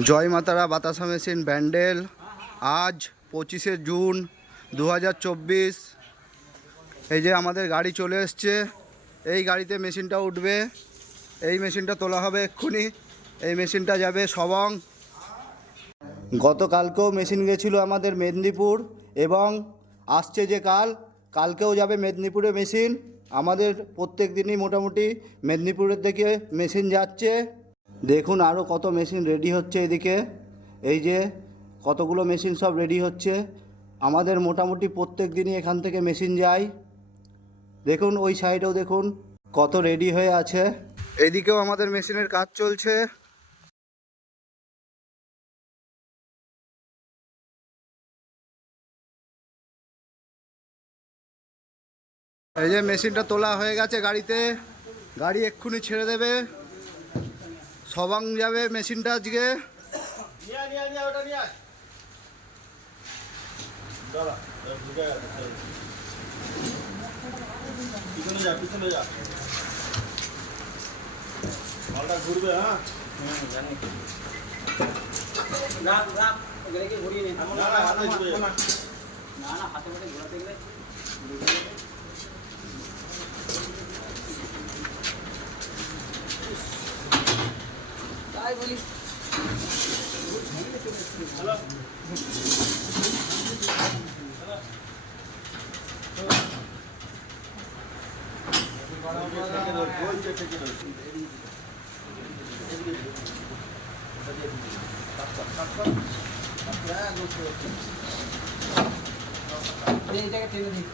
জয় মাতারা বাতাসা মেশিন ব্যান্ডেল। আজ 25শে জুন 2024। এই যে আমাদের গাড়ি চলে এসছে। এই গাড়িতে মেশিনটা উঠবে। এই মেশিনটা তোলা হবে এক্ষুনি। এই মেশিনটা যাবে সবং। গতকালকেও মেশিন গেছিলো আমাদের মেদিনীপুর এবং আসছে যে কালকেও যাবে মেদিনীপুরে মেশিন। আমাদের প্রত্যেক দিনই মোটামুটি মেদিনীপুরের দিকে মেশিন যাচ্ছে। দেখুন আরও কত মেশিন রেডি হচ্ছে এদিকে। এই যে কতগুলো মেশিন সব রেডি হচ্ছে। আমাদের মোটামুটি প্রত্যেক দিনই এখান থেকে মেশিন যায়। দেখুন ওই সাইডেও দেখুন কত রেডি হয়ে আছে। এইদিকেও আমাদের মেশিনের কাজ চলছে। এই যে মেশিনটা তোলা হয়ে গেছে গাড়িতে। গাড়ি এক্ষুনি ছেড়ে দেবে, সবং যাবে মেশিনটা আজকে। ঘুরবে হ্যাঁ হাতে ঘোরাতে গেলে তাই বলি। এইটাকে টেনে দিই।